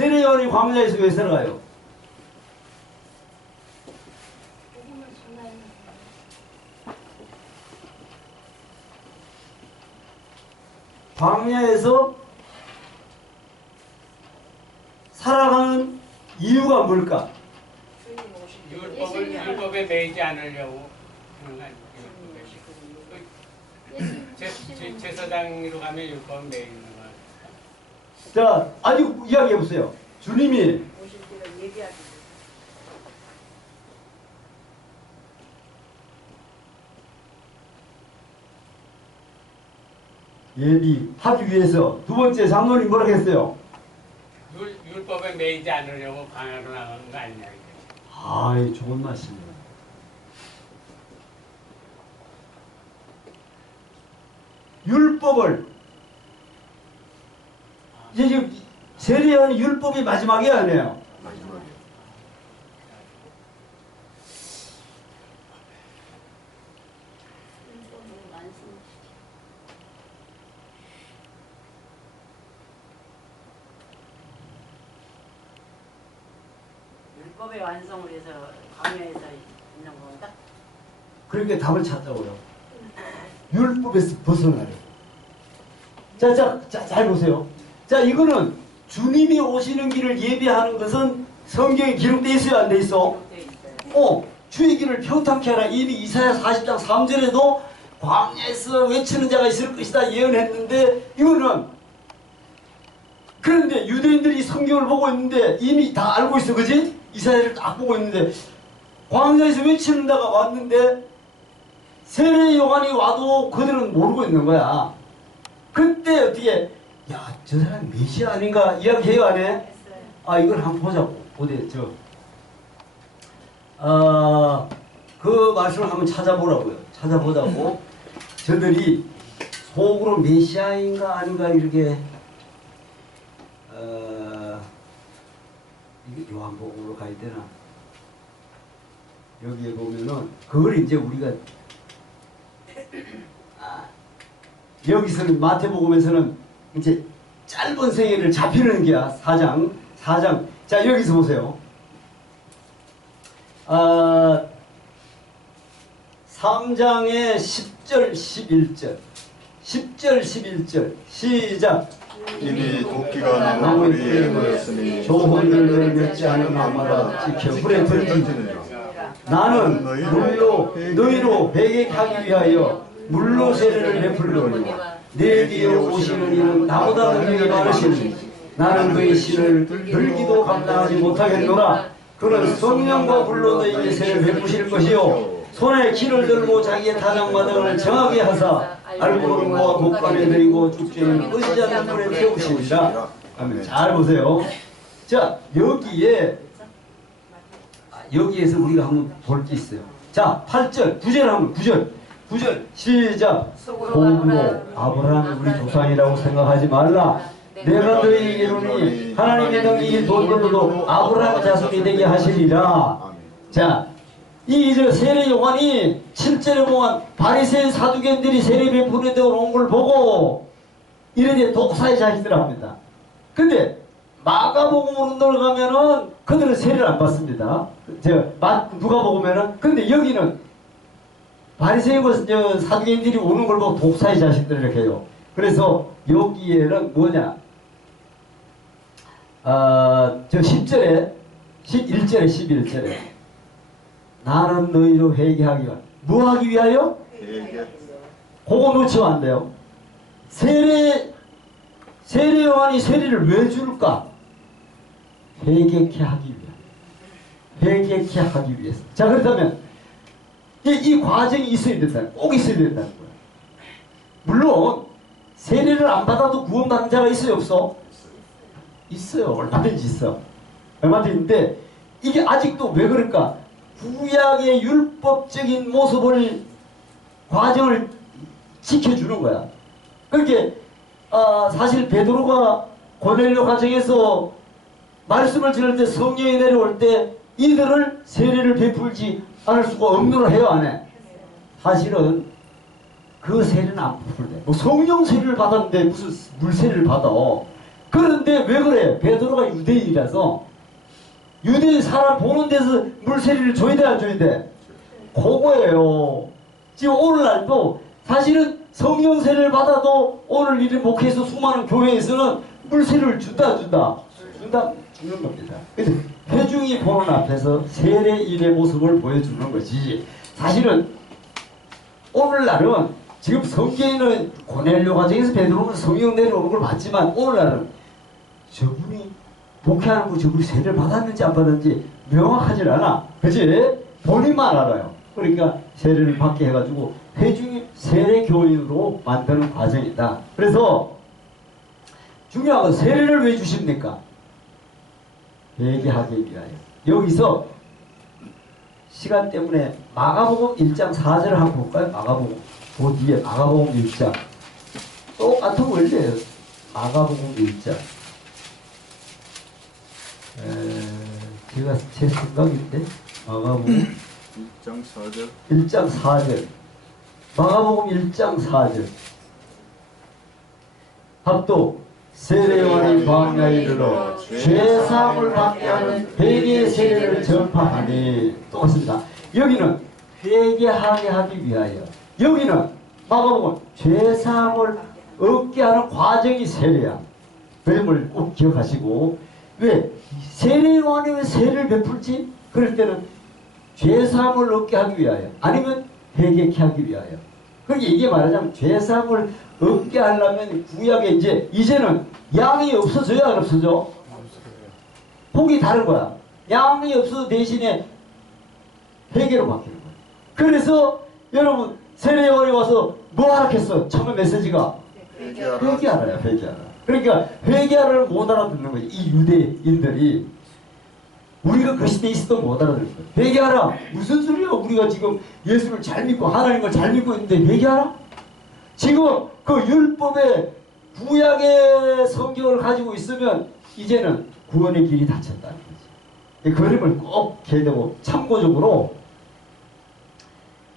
세례요한이 광야에서 왜 살아가요? 광야에서 살아가는 이유가 뭘까? 율법에 매이지 않으려고 그런 거 아니에요? 제사장으로 가면 율법에 매이는 거야. 자, 아직 이야기해 보세요. 주님이 예비하기 위해서 두 번째 장로님 뭐라 했어요? 율법에 매이지 않으려고 광야로 나가는 거 아니냐. 아이, 좋은 말씀이에요. 율법을 이제 지금 세례요한이 율법이 마지막이 아니에요. 율법의 완성을 위해서 광야에서 있는 건가? 그러니까 답을 찾자고요. 율법에서 벗어나요. 잘 보세요. 자, 이거는 주님이 오시는 길을 예비하는 것은 성경에 기록되어 있어요, 안 돼 있어? 주의 길을 평탄케 하라. 이미 이사야 40장 3절에도 광야에서 외치는 자가 있을 것이다 예언했는데, 이거는 그런데 유대인들이 성경을 보고 있는데 이미 다 알고 있어, 그지? 이사야를 딱 보고 있는데 광야에서 외치는 자가 왔는데 세례 요한이 와도 그들은 모르고 있는 거야. 그때 어떻게, 야, 저 사람 메시아 아닌가 이야기해요, 안 해? 아, 이걸 한번 보자고. 어디 그 말씀을 한번 찾아보라고요. 찾아보자고. 저들이 속으로 메시아인가 아닌가 이렇게 이게 요한복음으로 가야 되나? 여기에 보면은 그걸 이제 우리가 여기서는 마태복음에서는 이제 짧은 생애를 잡히는 게야. 4장. 자, 여기서 보세요. 3장의 10절 11절 10절 11절 시작. 이미 도끼가 나무 위에 놓였으니 조혼을 맺지 않은 마마다 지켜 불에 던지느니라. 나는 너희로 회개하기 위하여 물로 세례를 베풀려니 내 뒤에 오시는 이는 나보다 능력이 많으시니 나는 그의 신을 들기도 감당하지 못하겠노라. 그는 성령과 불로 너희에게 세례를 베푸실 것이요 손에 키를 들고 자기의 타작마당을 정하게 하사 알고는 모아 독간에 들이고 죽죄는 꺼지지 않는 불에 태우시리라. 아멘. 잘 보세요. 자, 여기에서 우리가 한번 볼 게 있어요. 자, 8절 9절 한번 9절 시작. 고모 아브라함이 우리 조상이라고 생각하지 말라. 내가 너희에게 이르노니 하나님의 능히 돈으로도 아브라함의 자손이 되게 하시리라. 자, 이 세례 요한이 7절에 보면 바리새인 사두개인들이 세례 베푸는 데 온 걸 보고 이래대 독사의 자식들을 합니다. 근데 마가복음으로 넘어가면은 그들은 세례를 안 받습니다. 누가복음에는. 근데 여기는 바리새인과 사두개인들이 오는 걸 보고 독사의 자식들을 이렇게 해요. 그래서 여기에는 뭐냐? 저 10절에 11절에 11절에 나는 너희로 회개하기 위하여 뭐 하기 위하여? 그거 놓치면 안 돼요. 세례 요한이 세례를 왜 줄까? 회개케 하기 위하여. 회개케 하기 위해서. 자, 그렇다면 이 과정이 있어야 된다. 꼭 있어야 된다는 거야. 물론 세례를 안 받아도 구원받는 자가 있어요, 없어? 있어요. 얼마든지 있어. 얼마든지 있는데 이게 아직도 왜 그럴까? 구약의 율법적인 모습을 과정을 지켜주는 거야. 그렇게 사실 베드로가 고넬료 가정에서 말씀을 전할 때 성령이 내려올 때 이들을 세례를 베풀지 않을 수가 없는 해요, 안 해? 사실은 그 세례는 안 베풀대. 뭐 성령 세례를 받았는데 무슨 물 세례를 받아? 그런데 왜 그래? 베드로가 유대인이라서 유대인 사람 보는 데서 물세례를 줘야 돼, 안 줘야 돼? 그거예요. 지금 오늘날도 사실은 성령 세례를 받아도 오늘 이런 목회에서 수많은 교회에서는 물세례를 준다 주는 겁니다. 그래서 회중이 보는 앞에서 세례일의 모습을 보여주는 것이지. 사실은 오늘날은 지금 성경에는 고넬료 과정에서 베드로는 성령 내려오는 걸 봤지만 오늘날은 저분이 목회하는 거 저분이 세례를 받았는지 안 받았는지 명확하지 않아. 그치? 본인만 알아요. 그러니까 세례를 받게 해가지고 회중이 세례 교인으로 만드는 과정이다. 그래서 중요한 건 세례를 왜 주십니까? 회개하기 위하여. 여기서 시간 때문에 마가복음 1장 4절을 한번 볼까요? 마가복음 그 뒤에 마가복음 1장 똑같은 원리예요. 마가복음 1장 제가 제 생각인데 마가복음 1장 4절 1장 4절 마가복음 1장 4절 합독 세례요한이 광야에 이르러 죄사함을 받게 하는 회개의 세례를 전파하니 똑같습니다. 여기는 회개하게 하기 위하여 여기는 마가복음 죄사함을 얻게 하는 과정이 세례야. 그 점을 꼭 기억하시고 왜 세례요한이 왜 세례를 베풀지? 그럴 때는 죄사함을 얻게 하기 위하여 아니면 회개케 하기 위하여. 그러니까 이게 말하자면 죄사함을 얻게 하려면 구약에 이제는 양이 없어져야 안 없어져? 폭이 다른 거야. 양이 없어도 대신에 회개로 바뀌는 거야. 그래서 여러분 세례요한이 와서 뭐 하라겠어? 처음에 메시지가 회개하라야. 회개하라. 그러니까 회개하라를 못 알아듣는 거지. 이 유대인들이 우리가 그 시대에 있어도 못 알아들을 거야. 회개하라. 무슨 소리야? 우리가 지금 예수를 잘 믿고 하나님을 잘 믿고 있는데 회개하라? 지금 그 율법의 구약의 성경을 가지고 있으면 이제는 구원의 길이 닫혔다는 거지. 이 그림을 꼭 해야 되고 참고적으로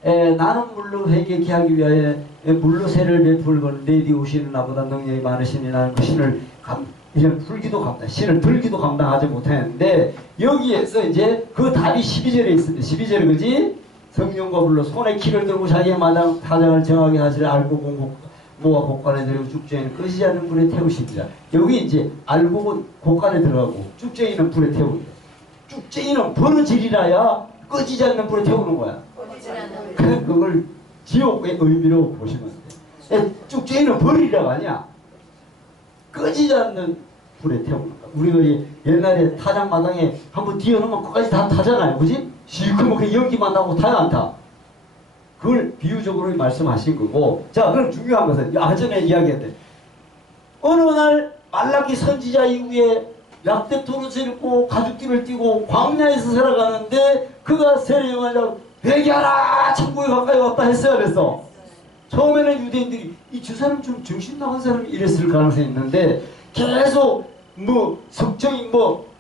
나는 물로 회개케 하기 위하여 물로 세를 베풀건 내디 오시는 나보다 능력이 많으시니 나는 그 신을 이제 풀기도 신을 들기도 감당하지 못하는데 여기에서 이제 그 답이 12절에 있습니다. 12절에 그지? 성령과 불로 손에 키를 들고 자기의 마당 타장을 정하게 하시를 알고 공고 모아 곳간에 들고 쭉정이는 끄시지 않는 불에 태우십니다. 여기 이제 알고 곳간에 들어가고 쭉정이는 불에 태웁니다. 쭉정이는 버러지리라야 꺼지지 않는 불에 태우는 거야. 그걸 지옥의 의미로 보시면 돼. 쭉정이는 버리라가 아니야. 꺼지지 않는 불에 태우는 거야. 우리가 옛날에 타장마당에 한번 뛰어놓으면 끝까지 다 타잖아요. 그지? 시커멓게 연기만 나고 타야 안 타. 그걸 비유적으로 말씀하신 거고. 자, 그럼 중요한 것은 아전에 이야기했대. 어느 날 말라기 선지자 이후에 약대토를 입고 가죽띠를 띠고 광야에서 살아가는데 그가 세례요한이라고 회개하라 천국에 가까이 왔다 했어요. 그래서 처음에는 유대인들이 이 저 사람 좀 정신 나간 사람이 이랬을 가능성이 있는데 계속 석정이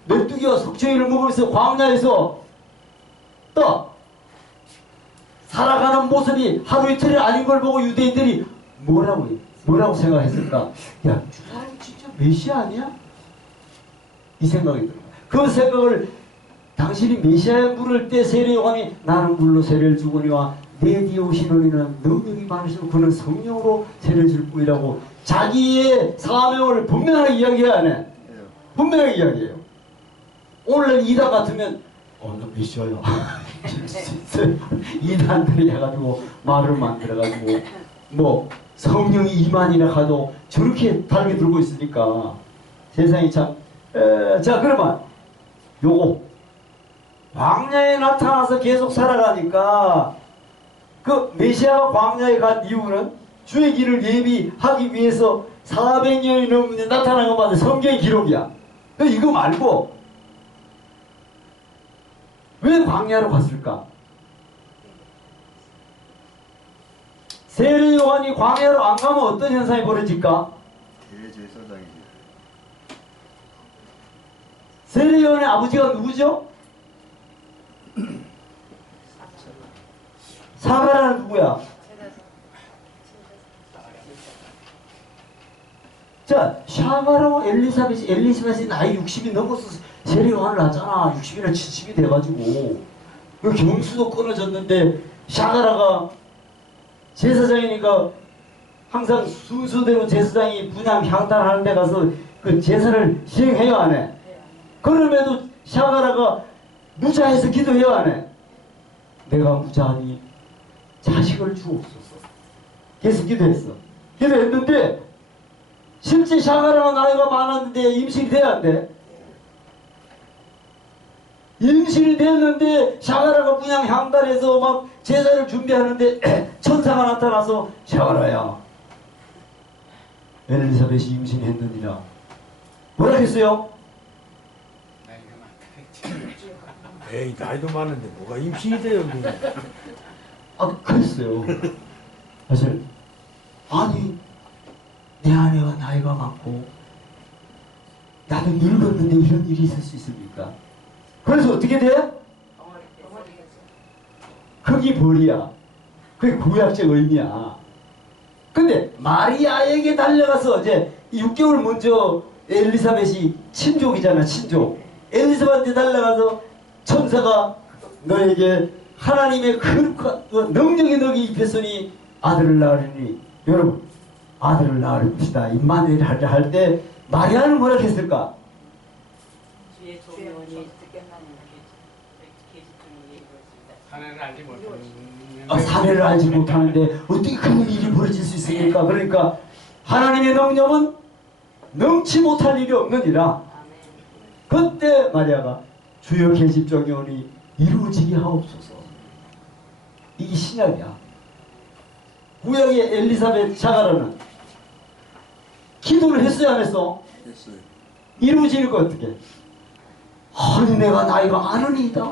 메뚜기와 석정이를 먹으면서 광야에서 또 살아가는 모습이 하루 이틀이 아닌 걸 보고 유대인들이 뭐라고 생각했을까? 야, 저 사람 진짜 메시아 아니야? 이 생각이 들어요. 그 생각을 당신이 메시아에 물을 때 세례요한이 나는 물로 세례를 주거니와 내 뒤에 오시는 이는 능력이 많으시고 그는 성령으로 세례를 줄 뿐이라고 자기의 사명을 분명하게 이야기해야 하네. 분명하게 이야기해요. 오늘 이단 같으면 너 메시아야. 이단들이 해가지고 말을 만들어가지고 성령이 이만이나 가도 저렇게 달게 들고 있으니까 세상이 참. 자, 그러면 요거 광야에 나타나서 계속 살아가니까 그 메시아가 광야에 간 이유는 주의 길을 예비하기 위해서 400년이 넘는데 나타난 것만 성경의 기록이야. 이거 말고 왜 광야로 갔을까? 세례요한이 광야로 안 가면 어떤 현상이 벌어질까? 대제사장이지. 세례요한의 아버지가 누구죠? 사가라는 누구야? 자, 샤가라와 엘리사벳이 나이 60이 넘어서 세례요한을 낳잖아. 60이나 70이 돼가지고. 그 경수도 끊어졌는데, 샤가라가 제사장이니까 항상 순서대로 제사장이 분향 향단하는 데 가서 그 제사를 시행해요, 안 해? 그럼에도 샤가라가 무자해서 기도해요, 안 해? 내가 무자하니 자식을 주옵소서. 계속 기도했어. 기도했는데 실제 샤가라가 나이가 많았는데 임신이 돼야 안 돼? 임신이 됐는데 샤가라가 그냥 향단에서 막 제사를 준비하는데 천사가 나타나서 샤가라야, 엘리사벳이 임신했느니라. 뭐라 했어요? 나이가 많다. 에이 나이도 많은데 뭐가 임신이 돼요 그게. 아, 그랬어요. 사실 아니 내 아내가 나이가 많고 나도 늙었는데 이런 일이 있을 수 있습니까? 그래서 어떻게 돼? 그게 벌이야. 그게 구약적 의미야. 근데 마리아에게 달려가서 이제 6개월 먼저 엘리사벳이 친족이잖아, 친족. 엘리사벳한테 달려가서 천사가 너에게 하나님의 큰 능력이 너에게 입혔으니 아들을 낳으리니, 여러분 아들을 낳을 것이다 임마누엘 할 때 마리아는 뭐라 했을까? 주의 종원이 계시중에 이루어진다. 하나를 알지 못하는. 사례를 알지 못하는데 어떻게 그런 일이 벌어질 수 있습니까? 그러니까 하나님의 능력은 능치 못할 일이 없느니라. 그때 마리아가 주여 계집종이 오니 이루어지게 하옵소서. 이게 신약이야. 구약의 엘리사벳 샤가라는 기도를 했어야 안 했어? 했어요. 이루어질 거 어떻게? 아니 내가 나이가 많으니이다.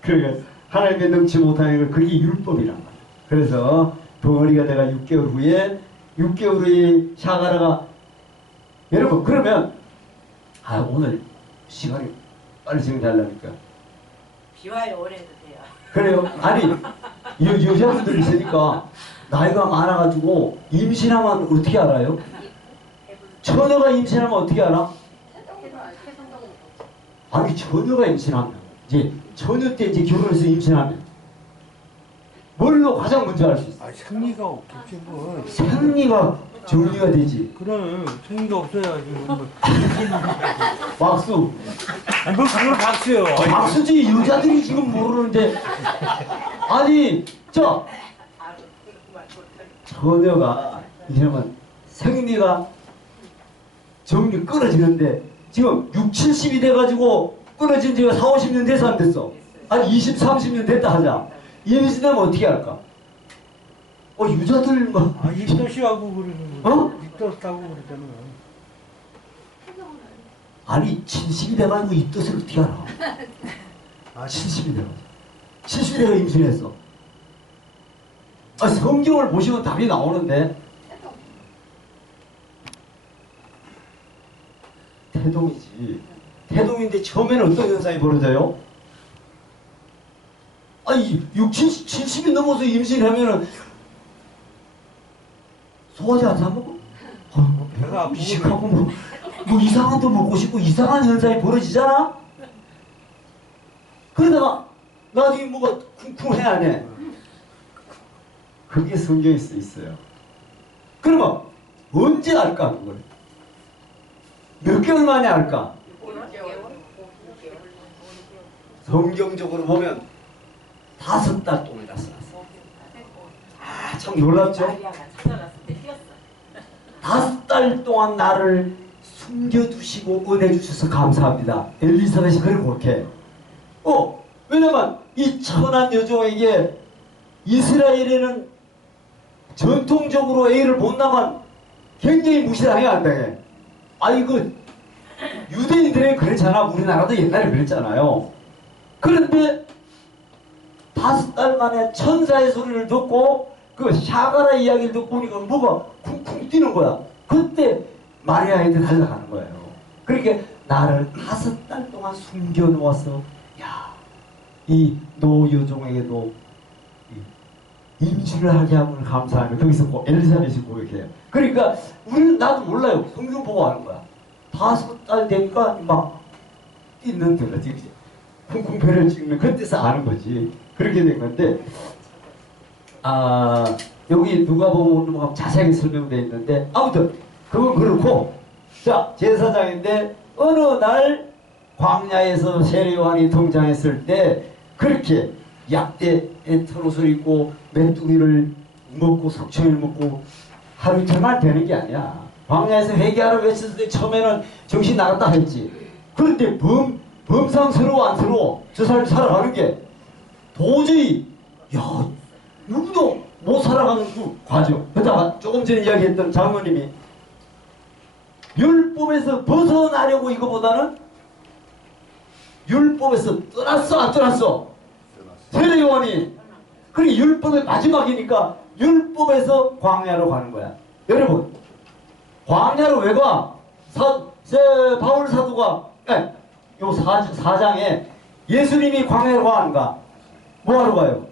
그러니까 하나님의 능치 못하는 걸, 그게 율법이란 말이야. 그래서 덩어리가 내가 6개월 후에 샤가라가, 여러분 그러면 오늘 시간이 빨리 정해달라니까. 비와요 오래도 돼요. 그래요? 아니 여자분들 있으니까 나이가 많아가지고 임신하면 어떻게 알아요? 처녀가 임신하면 어떻게 알아? 아니 처녀가 임신하면, 이제 처녀 때 이제 결혼해서 임신하면 뭘로 가장 먼저 알 수 있어? 아 생리가 없겠지 뭐. 생리가 정리가 되지. 그럼 생리가 없어야지 뭐. 박수. 아니 뭐 그걸 박수요. 박수지. 여자들이 지금 모르는데. 아니 처녀가 이러면 생리가 정리 끊어지는데 지금 6, 70이 돼가지고 끊어진 지가 4, 50년 돼서 안 됐어. 아니 20, 30년 됐다 하자. 임신하면 어떻게 할까? 유자들 뭐. 아 입덧이하고 그러는 거. 어? 입덧하고 그러잖아. 아니 70이 돼가지고 이 뜻을 어떻게 알아? 70이 돼가지고 70이 돼가 임신했어. 성경을 보시면 답이 나오는데. 태동이지. 태동인데 처음에는 어떤 현상이 벌어져요? 아니 60, 70이 넘어서 임신하면은 소화제 안 사 먹어? 배가 아프고 이식하고 뭐 이상한 거 먹고 싶고 이상한 현상이 벌어지잖아? 그러다가 나중에 뭐가 쿵쿵해 안 해? 그게 성경일 수 있어요. 그러면 언제 알까 그걸? 몇 개월 만에 알까? 성경적으로 보면 5달 동안 나타났어. 참 놀랍죠? 마리아가 찾아갔을 때 뛰었어. 5달 동안 나를 숨겨두시고 은혜 주셔서 감사합니다. 엘리사벳이 그렇게 고백해. 왜냐면 이 천한 여종에게 이스라엘에는 전통적으로 애를 못 낳으면 굉장히 무시당해 안 당해? 유대인들이 그렇잖아. 우리나라도 옛날에 그랬잖아요. 그런데 5달 만에 천사의 소리를 듣고 그 샤가라 이야기를 듣고 보니까 뭐가 쿵쿵 뛰는 거야. 그때 마리아한테 달려가는 거예요. 그러니까 나를 5달 동안 숨겨놓아서 이 노여종에게도 임신을 하게 함을 감사하며 거기서 엘리사벳이 고백해요. 그러니까 우리는 나도 몰라요. 성경 보고 하는 거야. 5살 되니까 막 있는 거지. 쿵쿵 배를 찍는 그때서 아는 거지. 그렇게 된 건데 여기 누가 보면 뭐 자세하게 설명되어 있는데 아무튼 그건 그렇고 자 제사장인데 어느 날 광야에서 세례요한이 등장했을 때 그렇게 약대에 털옷을 입고 메뚜기를 먹고 석청을 먹고 하루 이틀만 되는 게 아니야. 광야에서 회개하러 외쳤을 때 처음에는 정신 나갔다 했지. 그런데 범상스러워 안스러워 저 사람이 살아가는 게 도저히 야 누구도 못 살아가는 그 과정. 그러다가 조금 전에 이야기했던 장로님이 율법에서 벗어나려고 이거보다는 율법에서 떠났어 안 떠났어? 세례요한이 그게 율법의 마지막이니까 율법에서 광야로 가는 거야. 여러분 광야로 왜 가? 바울 사도가 요 4장에 예수님이 광야로 가 안 가? 뭐하러 가요?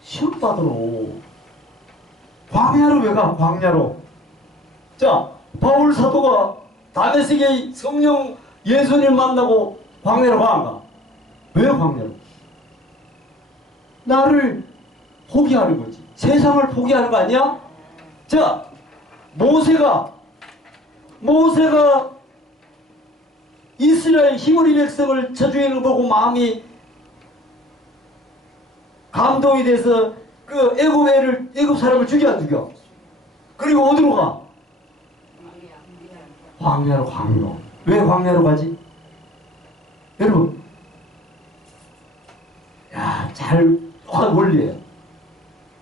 시험 받으러. 광야로 왜 가? 광야로. 자 바울 사도가 다메섹에 성령 예수님 만나고 광야로 가 안 가? 왜 광야로? 나를 포기하는 거지. 세상을 포기하는 거 아니야? 자 모세가 이스라엘 히브리 백성을 저주하는 거 보고 마음이 감동이 돼서 그 애굽 사람을 죽여 안 죽여? 그리고 어디로 가? 광야로 광야로. 왜 광야로 가지? 여러분 잘 원리예요.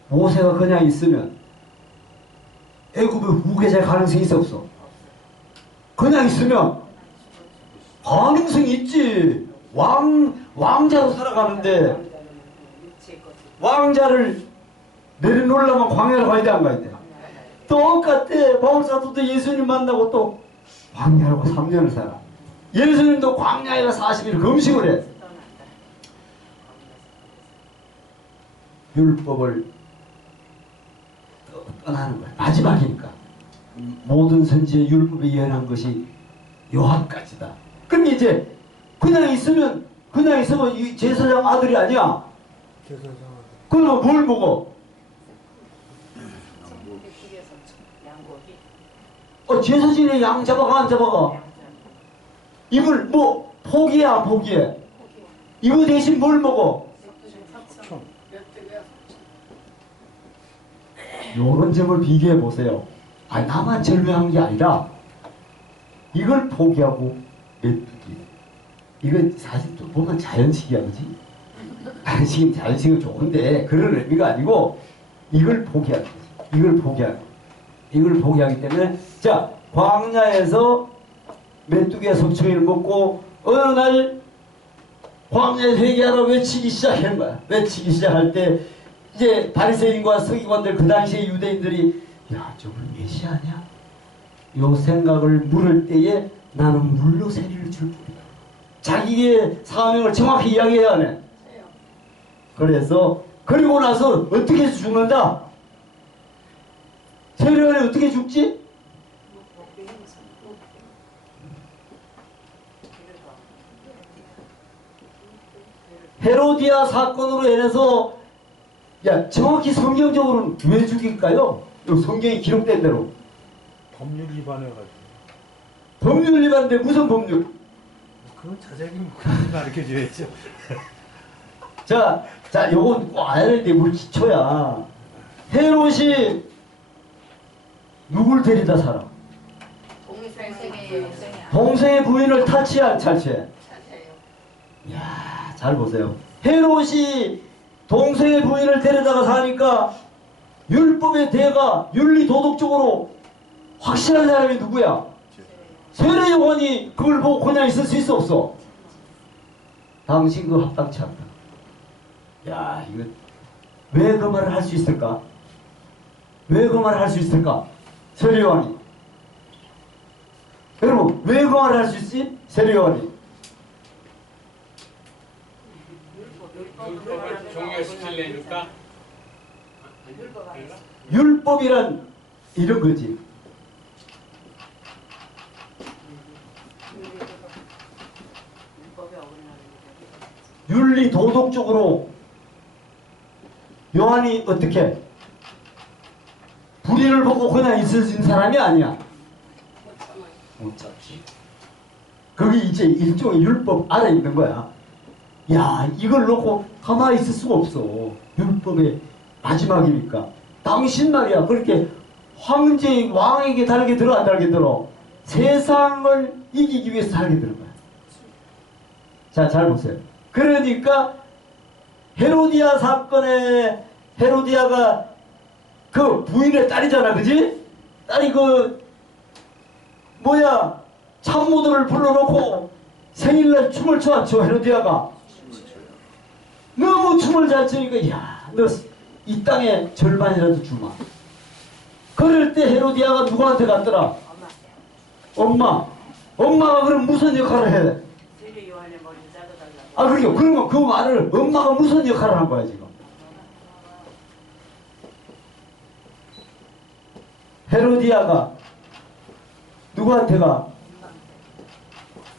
모세가 그냥 있으면 애굽의 후계자의 가능성이 있어 없어? 그냥 있으면 가능성이 있지. 왕자로 살아가는데 왕자를 내려놓으려면 광야로 가야 돼 안 가야 돼? 똑같아. 바울사도도 예수님 만나고 또 광야로 가 3년을 살아. 예수님도 광야에 가 40일 금식을 해. 율법을 떠나는 거야. 마지막이니까. 모든 선지의 율법에 예언한 것이 요한까지다. 그럼 이제 그냥 있으면 이 제사장 아들이 아니야. 그러면 뭘 먹어? 제사진이 양 잡아가 안 잡아가? 이걸 뭐 포기해 안 포기해? 이거 대신 뭘 먹어? 요런 점을 비교해 보세요. 나만 절묘한 게 아니라 이걸 포기하고 메뚜기. 이건 사실 좀 보면 자연식이야, 그지? 지금 자연식은 좋은데 그런 의미가 아니고 이걸 포기하는 거지. 이걸 포기하기 때문에 자 광야에서 메뚜기와 석청이를 먹고 어느 날 광야에 회개하러 외치기 시작한 거야. 외치기 시작할 때 이제 바리새인과 서기관들 그 당시에 유대인들이 야 저분 메시아 아니야? 요 생각을 물을 때에 나는 물로 세리를 줄 뿐이다. 자기의 사명을 정확히 이야기해야 하네. 그래서 그리고 나서 어떻게 해서 죽는다? 세례요한이 어떻게 죽지? 헤로디아 사건으로 인해서 정확히 성경적으로는 왜 죽일까요? 성경에 기록된 대로 법률 위반해가지고. 법률 위반인데 무슨 법률? 그건 자세히 가르쳐줘야죠. 자, 요건 꼭 알아야 되는데 물 기초야. 헤롯이 누굴 데리다 살아? 동생의 부인을 탈취해 안 탈취해? 이야, 잘 보세요. 헤롯이 동생의 부인을 데려다가 사니까 율법의 대가 윤리 도덕적으로 확실한 사람이 누구야? 세례요한이 그걸 보고 그냥 있을 수 있어 없어? 당신 그 합당치 않다. 야, 이거 왜 그 말을 할 수 있을까? 왜 그 말을 할 수 있을까? 세례요한이. 여러분, 왜 그 말을 할 수 있지? 세례요한이. 율법을 종료시키려니까? 율법이란 이런 거지. 율법에 어긋나는 윤리 도덕적으로 요한이 어떻게 불의를 보고 그냥 있을 수 있는 사람이 아니야. 못 참지. 거기 이제 일종의 율법 아래 있는 거야. 야, 이걸 놓고 가만히 있을 수가 없어. 율법의 마지막이니까. 당신 말이야. 그렇게 황제 왕에게 달게 들어 안 달게 들어? 세상을 이기기 위해서 달게 들은 거야. 자, 잘 보세요. 그러니까 헤로디아 사건에 헤로디아가 그 부인의 딸이잖아, 그지? 딸이 그 뭐야 참모들을 불러놓고 생일날 춤을 춰왔죠. 헤로디아가 너무 춤을 잘 추니까 야, 너 이 땅에 절반이라도 주마. 그럴 때 헤로디아가 누구한테 갔더라? 엄마가 그럼 무슨 역할을 해? 세례 요한의 머리를 잘라달라고. 아, 그러니까 그러면 그 말을 엄마가 무슨 역할을 한 거야 지금? 헤로디아가 누구한테 가?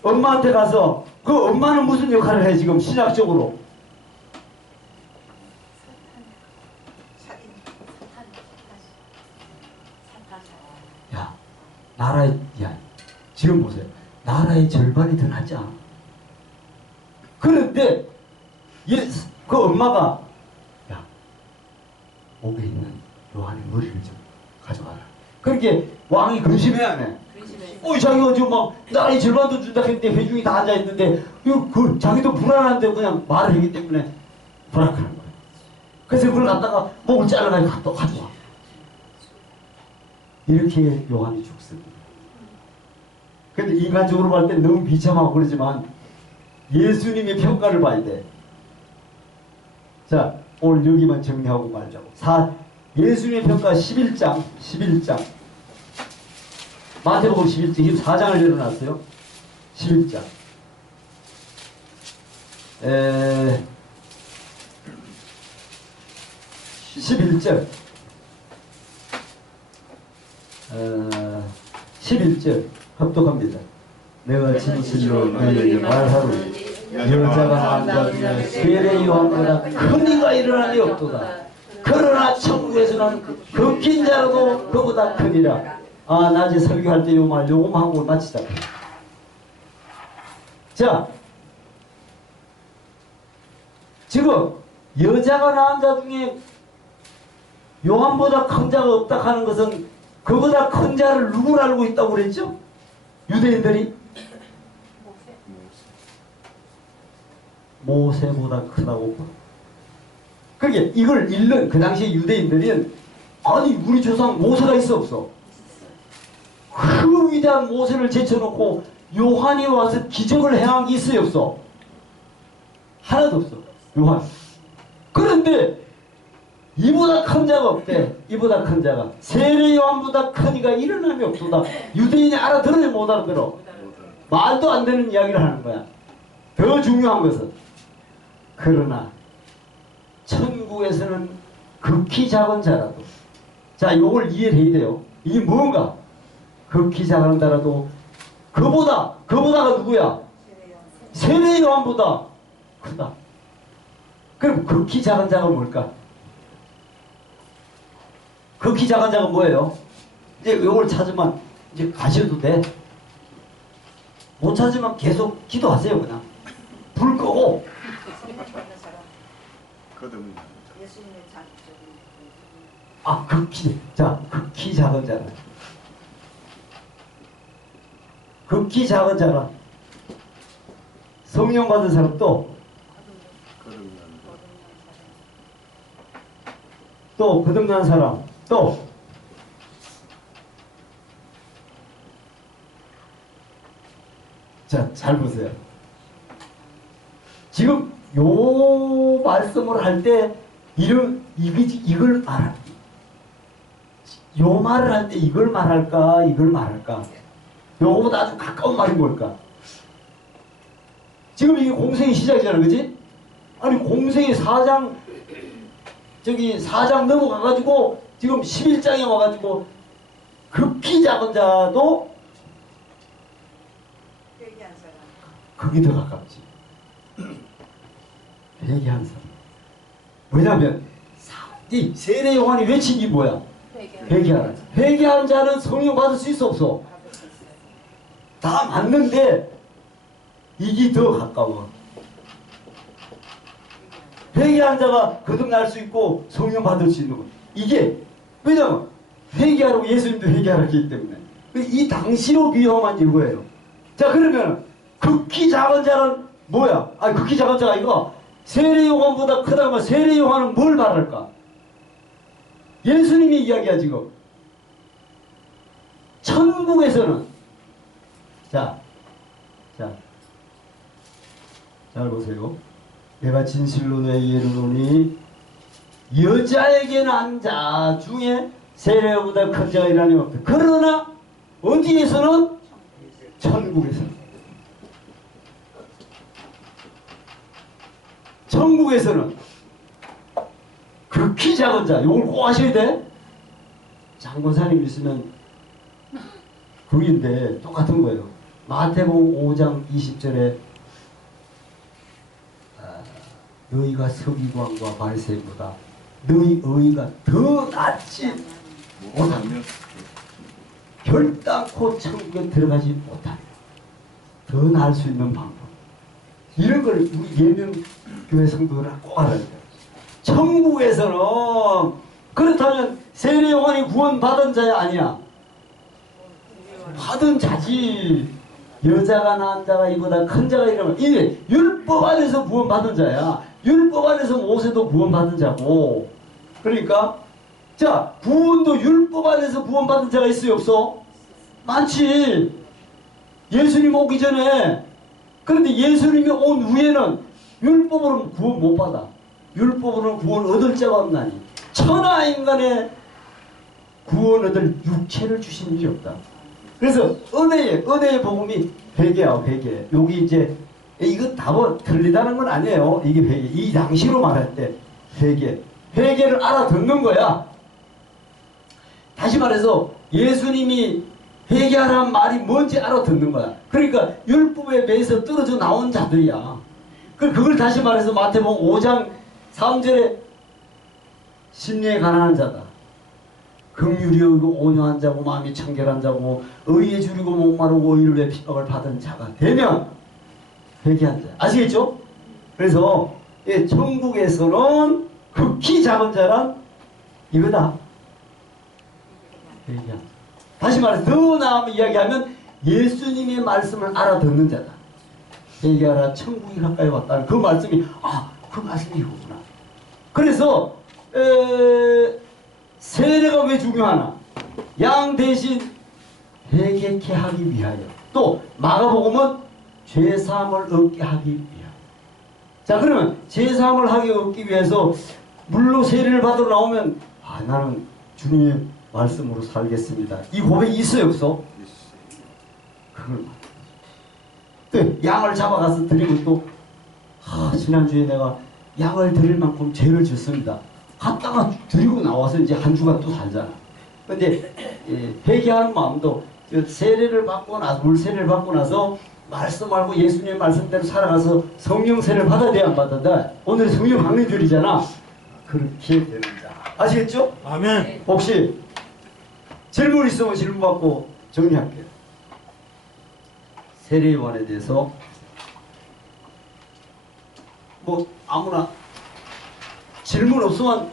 엄마한테 가서 그 엄마는 무슨 역할을 해 지금 신학적으로? 야, 나라의 야 지금 보세요. 나라의 절반이 더 낫지 않아? 그런데 그 엄마가 야, 목에 있는 요한의 머리를 좀 가져가라. 그렇게 왕이 근심해야 해. 자기가 지금 막 나라의 절반도 준다 했는데 회중이 다 앉아 있는데 그 자기도 불안한데 그냥 말을 하기 때문에 불안한 거야. 그래서 그걸 갖다가 목을 잘라가지고 또 가져와. 이렇게 요한이 죽습니다. 근데 인간적으로 볼 때 너무 비참하고 그러지만 예수님의 평가를 봐야 돼. 자, 오늘 여기만 정리하고 말자고. 예수님의 평가 11장 마태복음 11장 24장을 열어놨어요. 11장 11절 11절 합독합니다. 내가 진실로 너희에게 말하노니 여자가 남자 중에 세례 요한보다 큰 이가 일어남이 없도다. 그러나 천국에서는 그 자라도 그보다 크니라. 낮에 설교할 때 요 말 요거만 하고 마치자. 자, 지금 여자가 낳은 자 중에 요한보다 큰 자가 없다 하는 것은 그보다 큰 자를 누굴 알고 있다고 그랬죠? 유대인들이 모세보다 크다고. 그게 이걸 읽는 그 당시에 유대인들은 아니 우리 조상 모세가 있어 없어? 그 위대한 모세를 제쳐놓고 요한이 와서 기적을 행한 게 있어요 없어? 하나도 없어. 요한. 그런데 이보다 큰 자가 없대. 이보다 큰 자가. 세례 요한보다 큰 이가 일어남이 없도다. 유대인이 알아들어요 못 알아들어? 말도 안 되는 이야기를 하는 거야. 더 중요한 것은 그러나 천국에서는 극히 작은 자라도, 자 요걸 이해를 해야 돼요. 이게 뭔가? 극히 작은 자라도 그보다가 누구야? 세례 요한보다 크다. 그럼 극히 작은 자가 뭘까? 극히 작은 자가 뭐예요? 이제 요걸 찾으면 이제 가셔도 돼. 못 찾으면 계속 기도하세요. 그냥 불 끄고. 극히 작은 자라. 극히 작은 자라. 성령 받은 사람 또 거듭난 사람 또 자, 잘 보세요. 지금 요 말씀을 할 때 이걸 말할 요 말을 할 때 이걸 말할까 이걸 말할까? 요거보다 아주 가까운 말이 뭘까? 지금 이게 공생의 시작이잖아, 그지? 아니 공생의 4장 넘어가가지고 지금 11장에 와가지고 극히 작은 자도 회개한 사람. 그게 더 가깝지. 회개한 사람. 왜냐하면 이 세례 요한이 외친 게 뭐야? 회개하라. 회개한 자는 성령 받을 수 있어 없어? 다 맞는데 이게 더 가까워. 회개한 자가 거듭날 수 있고 성령 받을 수 있는 거. 이게 왜냐면 회개하라고 예수님도 회개하라 했기 때문에 이 당시로 비유하면 이거예요. 자 그러면 극히 작은 자는 뭐야? 아니 극히 작은 자가 이거 세례 요한보다 크다면 세례 요한은 뭘 말할까? 예수님이 이야기야 지금. 천국에서는 잘 보세요. 내가 진실로 너에게 이르노니 여자에게 난 자 중에 세례보다 큰 자가 일하니 없다. 그러나 어디에서는? 천국에서는. 천국에서는 극히 작은 자, 이걸 꼭 아셔야 돼. 장군사님 있으면 그인데 똑같은 거예요. 마태복음 5장 20절에 너희가 서기관과 바리새인보다 너희 의가 더 낫지 못하며 결단코 천국에 들어가지 못하며 더 나을 수 있는 방법. 이런 걸 우리 예명교회 성도들은 꼭 알아야 돼요. 천국에서는 그렇다면 세례 요한이 구원받은 자야 아니야? 받은 자지. 여자가 낳은 자가 이보다 큰 자가 이러면 이게 율법 안에서 구원받은 자야. 율법 안에서 모세도 구원받은 자고. 그러니까 자 구원도 율법 안에서 구원받은 자가 있어요 없어? 많지. 예수님 오기 전에. 그런데 예수님이 온 후에는 율법으로는 구원 못 받아. 율법으로는 구원 얻을 자가 없나니 천하 인간의 구원 얻을 육체를 주신 일이 없다. 그래서 은혜의 복음이 회개야 회개. 여기 이제 이거 답은 틀리다는 건 아니에요. 이게 회개. 이 당시로 말할 때 회개를 알아듣는 거야. 다시 말해서 예수님이 회개하라는 말이 뭔지 알아듣는 거야. 그러니까 율법에 매서 떨어져 나온 자들이야. 그걸 다시 말해서 마태복음 5장 3절에 심령에 가난한 자다. 긍휼이 여기고 온유한 자고 마음이 청결한 자고 의에 줄이고 목마르고 의를 위해 핍박을 받은 자가 되면 회개한 자. 아시겠죠? 그래서 천국에서는 극히 작은 자란 이거다. 회개한 자. 다시 말해서 더 나아가면 이야기하면 예수님의 말씀을 알아듣는 자다. 회개하라 천국이 가까이 왔다는 그 말씀이 그 말씀이 이거구나. 그래서 세례가 왜 중요하나? 양 대신 회개케 하기 위하여. 또 마가복음은 죄사함을 얻게 하기 위하여. 자 그러면 죄사함을 얻기 위해서 물로 세례를 받으러 나오면 나는 주님의 말씀으로 살겠습니다. 이 고백이 있어요 없어? 그걸 또 양을 잡아가서 드리고 또 지난주에 내가 양을 드릴 만큼 죄를 짓습니다. 갔다가 드리고 나와서 이제 한 주간 또 살잖아. 근데 회개하는 마음도 세례를 받고 나서 물 세례를 받고 나서 말씀 알고 예수님의 말씀대로 살아가서 성령 세례를 받아야 돼 안 받아야? 오늘 성령 강림절이잖아. 그렇게 되는 자. 아시겠죠? 아멘. 혹시 질문 있으면 질문 받고 정리할게요. 세례요한에 대해서 뭐 아무나 질문 없으면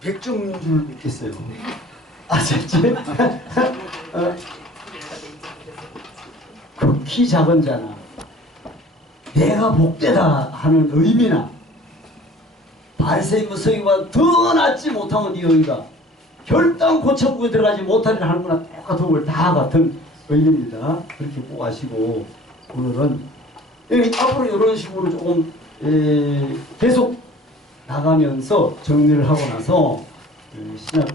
100점 줄 믿겠어요. 아셨지? 극히 작은 자나 내가 복되다 하는 의미나 바리새인과 서기관 더 낫지 못하면 이 의가 결단코 천국에 들어가지 못하리라 하는 거나 똑같은 걸 다 같은 의미입니다. 그렇게 꼭 아시고 오늘은 앞으로 이런 식으로 조금 계속 나가면서 정리를 하고 나서 신학